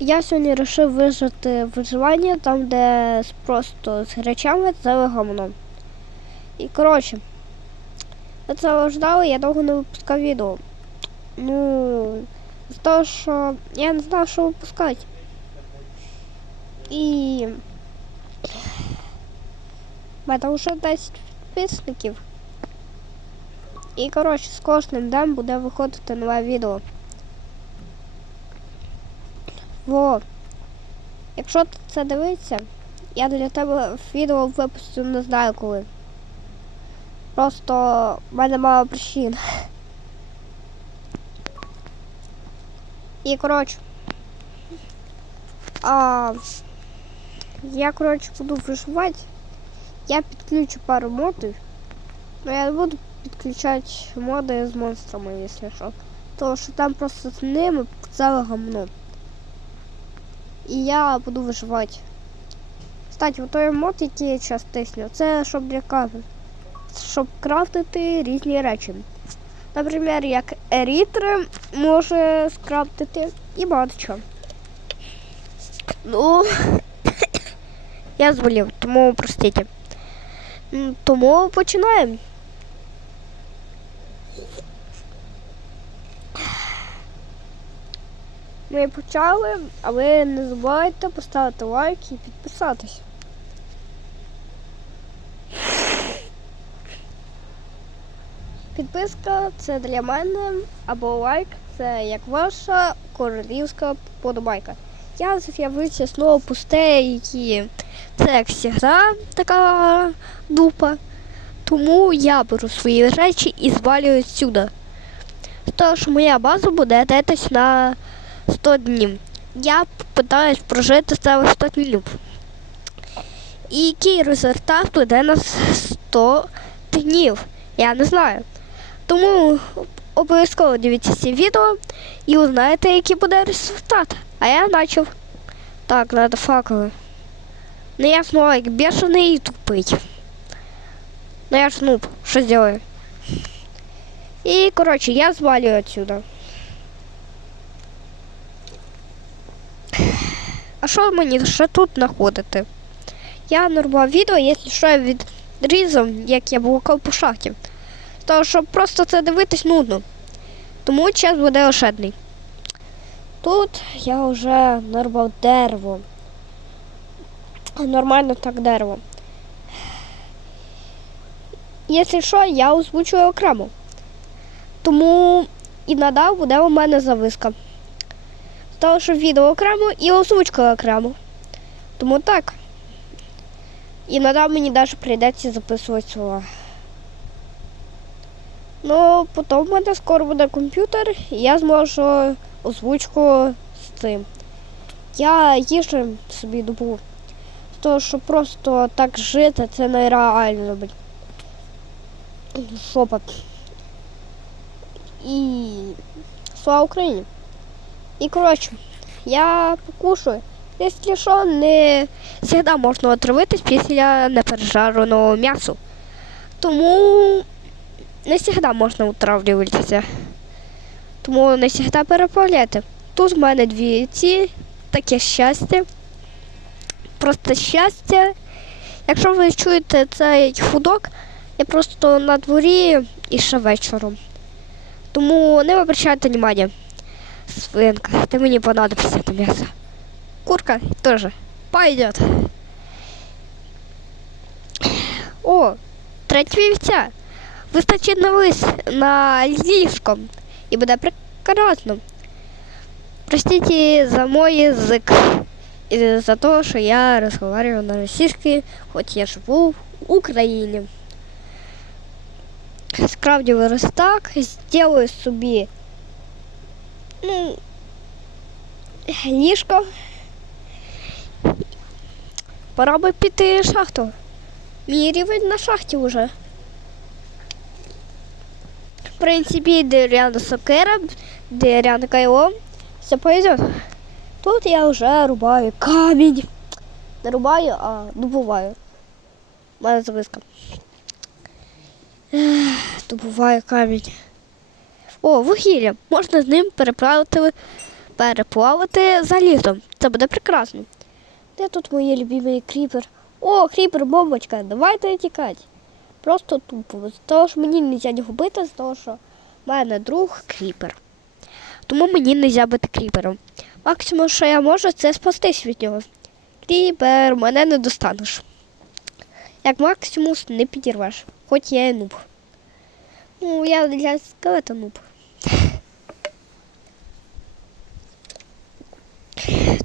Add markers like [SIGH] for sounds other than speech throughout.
я сьогодні вирішив вижити виживання там, де просто з речами це гамно. І коротше, ви це ждали, я довго не випускав відео. Ну, з того, що я не знав, що випускати. І в мене вже 10 підписників. І коротше, з кожним днем буде виходити нове відео. Во. Якщо ти це дивиться, я для тебе відео випустю не знаю коли. Просто в мене мало причин. І коротше. А, я, коротше, буду виживати. Я підключу пару модів. Но я не буду підключати моди з монстрами, якщо що. Тому що там просто з ними ціле гамно. І я буду виживати. Кстати, от той мод, який я зараз тисню, це щоб для кави. Щоб крафтити різні речі. Наприклад, як ерітри може скрафтити і багато чого. Ну, [COUGHS] я зболів, тому простите. Тому починаємо. Ми почали, а ви не забувайте поставити лайк і підписатись. Підписка це для мене, або лайк це як ваша королівська подобайка. Я з'явився знову пусте, які це як завжди така дупа. Тому я беру свої речі і звалюю сюди. Що моя база буде десь на 100 днів. Я питаюсь прожити це 100 днів. І який результат буде на 100 днів? Я не знаю. Тому обов'язково дивіться ці відео і узнаєте, який буде результат. А я почав. Так, надо факели. Ну я снова як бешений і тупий. Ну я ж нуб, що зробив? І, коротше, я звалюю отсюда. Що мені ще тут знаходити? Я нарубав відео, якщо що я відрізав, як я блукав по шахті. Тому що просто це дивитись нудно. Тому час буде ошедний. Тут я вже нарубав дерево. Нормально так дерево. Якщо що, я озвучую окремо. Тому і надав буде у мене зависка. Того, що відео окремо і озвучка окремо. Тому так. І мені навіть прийдеться записувати слова. Ну, потім в мене скоро буде комп'ютер, і я зможу озвучку з цим. Я їжу собі добув. Тому що просто так жити це нереально, блін. Жопа. І слава Україні. І коротше, я покушаю. Якщо що, не завжди можна отравитись після непережареного м'яса. Тому не завжди можна отравлюватися. Тому не завжди переправляти. Тут в мене дві ці, таке щастя. Просто щастя. Якщо ви чуєте цей худок, я просто на дворі і ще вечором. Тому не обращайте внимания. Свинка, ты мне понадобится это мясо. Курка тоже. Пойдет. О, третя вівця. Вистачить на лис на ліжко. І буде прекрасно. Простите за мой язык. И за то, что я разговариваю на российский, хоть я живу в Украине. Справді верстак, сделаю собі ну, ліжко. Пора би піти шахту. Мій рівень на шахті вже. В принципі, дерев'яна сокира, дерев'яне кайло. Все пойдет. Тут я вже рубаю камінь. Не рубаю, а добуваю. У мене зависка. Добуваю камінь. О, вугілля. Можна з ним переправити переплавати залізо. Це буде прекрасно. Де тут мої любимі кріпер? О, кріпер, бомбочка, давайте тікати. Просто тупо. З того що мені не можна губити, з того, що в мене друг кріпер. Тому мені не можна бути кріпером. Максимум, що я можу, це спастись від нього. Кріпер, мене не достанеш. Як максимус не підірвеш, хоч я і нуб. Ну, я для скелета нуб.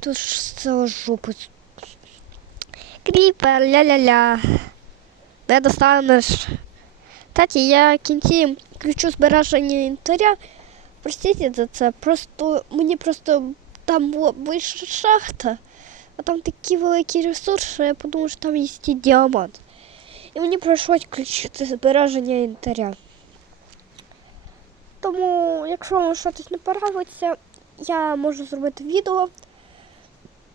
Тут ж це жопи. Кріпер, ля-ля-ля. Не достанеш. Кстати, я в кінці ключу збереження інвентаря. Простите за це. Просто мені просто там була вища шахта, а там такі великі ресурси, що я подумав, що там є і діамант. І мені прийшлось включити збереження інвентаря. Тому, якщо вам щось не подобається, я можу зробити відео,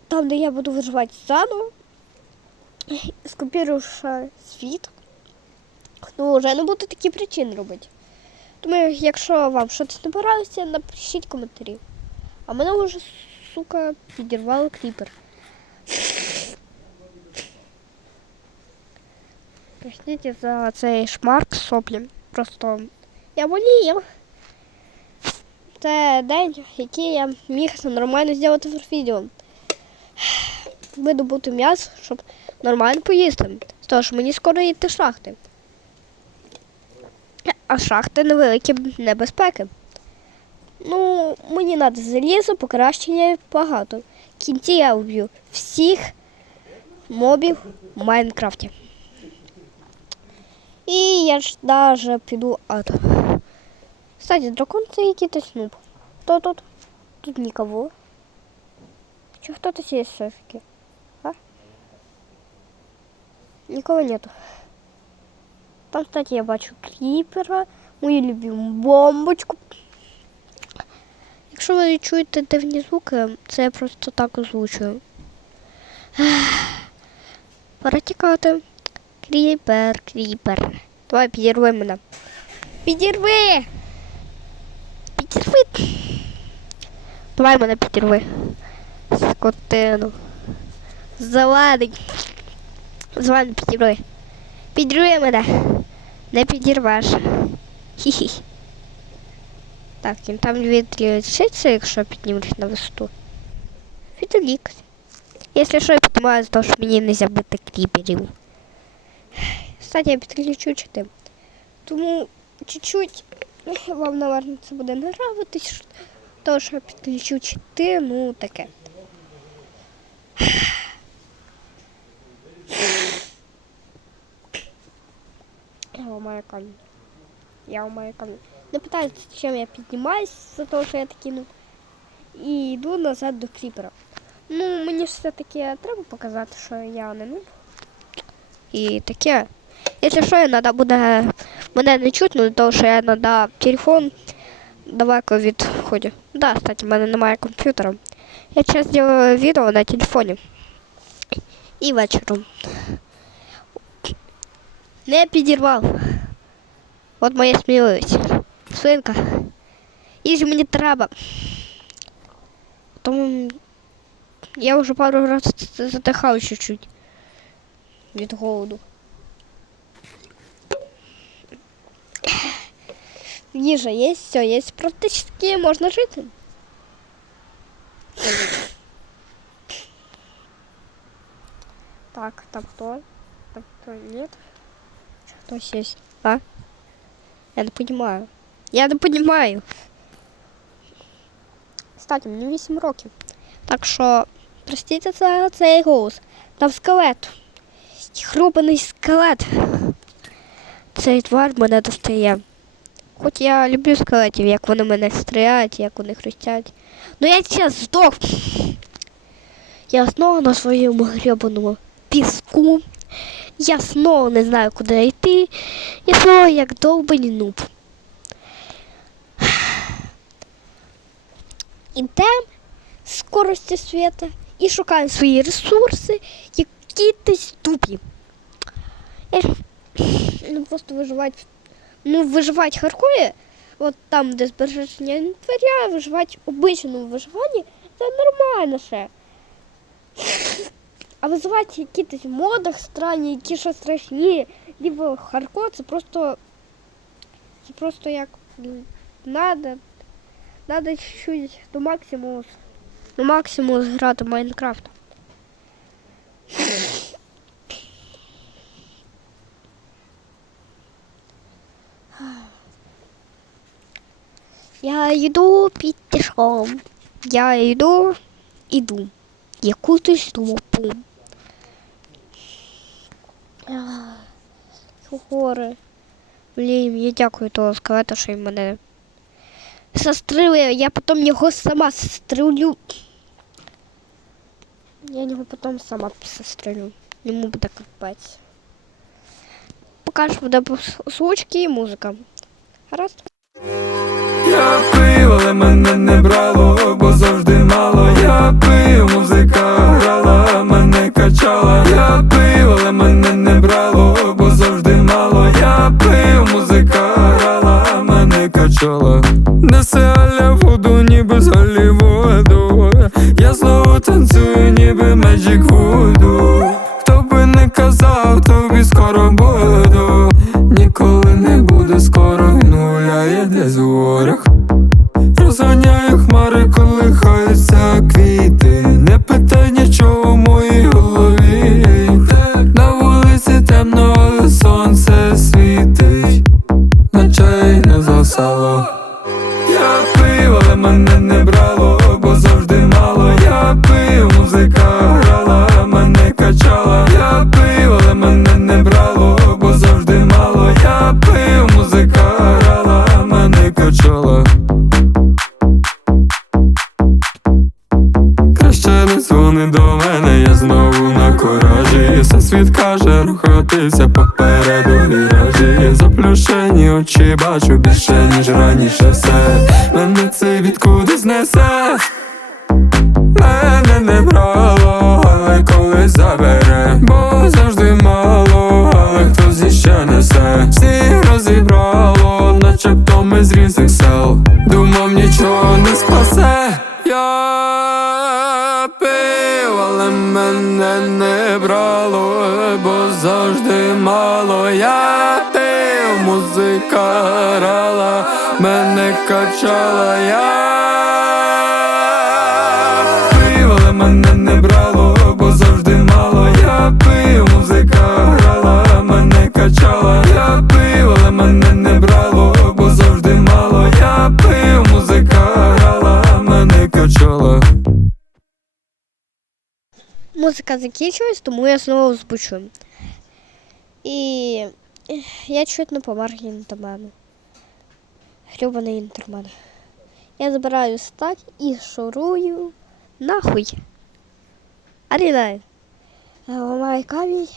там, де я буду виживати заново, скопірувавши світ. Ну, вже не буду такі причини робити. Тому, якщо вам щось не подобається, напишіть коментарі. А мене вже, сука, підірвали кріпер. Простите за цей шмарк соплі. Просто я болію. Це день, який я міг нормально зробити в відео. Видобути м'ясо, щоб нормально поїсти. Що мені скоро йти шахти. А шахти невеликі небезпеки. Ну, мені треба залізо, покращення багато. В кінці я вб'ю всіх мобів в Майнкрафті. І я ж даже піду ад. Кстати, дракон це якийсь нуб. Хто тут? Тут Че кто-то сидит все-таки? А? Никого нету. Там, кстати, я бачу кріпера, мою любиму бомбочку. Якщо ви чуєте дивні звуки, це я просто так озвучую. [SIGHS] Пора тікати. Кріпер, кріпер. Давай підірви мене. Підірви! Підірви! Давай мене підірви. Скотину. Зелений. Зелений підірви. Підірви мене. Не підірвеш. Хі-хі. Так, він там відлічиться, якщо піднімуть на висоту. Відлік. Якщо що, я піднімаю з того, що мені не можна бити кріперів. Кстати, я підключу чити. Тому чуть-чуть вам, наверное, це буде нравитись, тому що я підключу чити, ну таке. Камінь. Я ламаю камінь. Не питаюся, чим я піднімаюсь, за того, що я ну. І йду назад до кріпера. Ну, ж все-таки треба показати, що я не нуб. І таке. Якщо що, я треба буде. Мене не чутно, тому що я треба телефон далеко від входу. Да, кстати, в мене немає комп'ютера. Я зараз зроблю відео на телефоні. І вечором. Не підірвав. От моя сміливість. Свинка. Їжі мені треба. Тому я вже пару разів задихав чуть-чуть від голоду. Їжа є, все є, практично можна жити. Так, там кто? Там кто? Нет? Кто есть? А? Я не понимаю. Я не понимаю. Кстати, мені 8 років. Так що, простите за цей голос. Там скелет. Хрупаний скелет. Цей твар мене достає. Хоч я люблю скелетів, як вони мене стріляють, як вони хрустять. Ну я зараз здох. Я знову на своєму гребаному піску. Я знову не знаю, куди йти. Я знову як довбаний нуб. Ідемо з скорості світа і шукаємо свої ресурси, які десь тупі. Ну, просто виживати. Ну, виживати в Харкові от там, де збереження інвентаря, виживати в обичному виживанні, це нормально ще. А визивати якісь в модах странні, які що страшні, либо хардкор, це просто. Це просто як надо. Надо чуть до максимуму. До максимуму зграти в Майнкрафт. Я йду під тяжком. Я йду, іду. Якусь стопу. Гори. Блін, я дякую того скелета, що він мене застрелив. Я потім його сама застрелю. Я його потім сама застрелю. Йому буде капець. Поки що буде звучки і музика. Гаразд? Я пив, але мене не брало, бо завжди мало. Я пив, музика качала. Несе воду, ніби з Я знову танцюю, ніби Magic Voodoo. Хто би не казав, тобі скоро буду. Ніколи не пив, але рухатися попереду віражі. Заплющені очі бачу більше, ніж раніше все. Мене це відкуди знесе. Мене не брало, але колись забере, бо завжди мало, але хтось іще несе. Всі розібрало, начебто ми з різних сел. Думав, нічого не спасе. Я пив, але мене не брало, бо завжди мало. Я ти музика грала, мене качала. Я Музика закінчилась, тому я знову звучу. І я чуть не помер інтермену. Грюбаний інтермен. Я збираю стак і шурую нахуй. Арінай. Ламаю камінь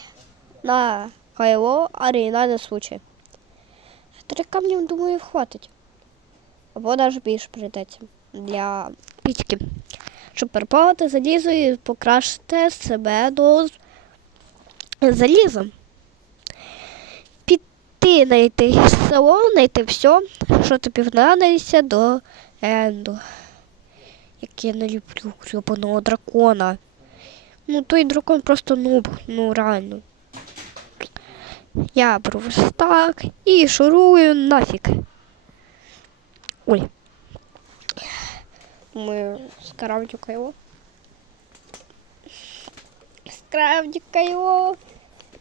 на кайло арінальний случай. Три камнів, думаю, хватить. Або навіть більше прийдеться для пічки щоб переплавати залізо і покращити себе до заліза. Піти знайти село, знайти все, що тобі знадобиться до енду. Як я не люблю гребаного дракона. Ну той дракон просто нуб, ну реально. Я беру так і шурую нафіг. Ой. Ми скравдюкаємо. Скравдюкаємо.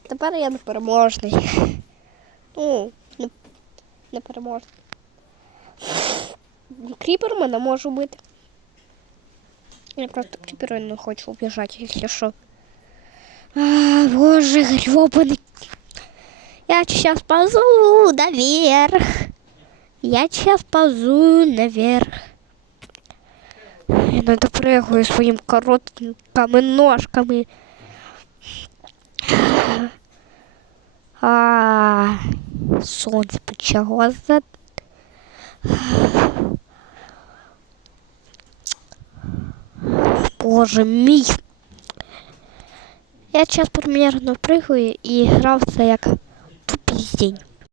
Тепер я непереможний. [LAUGHS] Ну, не, непереможний. Кріпер мене може бити. Я просто кріпера не хочу убіжати, якщо що. А, боже, гребаный. Я сейчас ползу наверх. Я сейчас ползу наверх. Я не допригую своїм короткими ножками. А, сонце почало за. Боже мій. Я зараз примерно пригаю і грав це як тупіздень.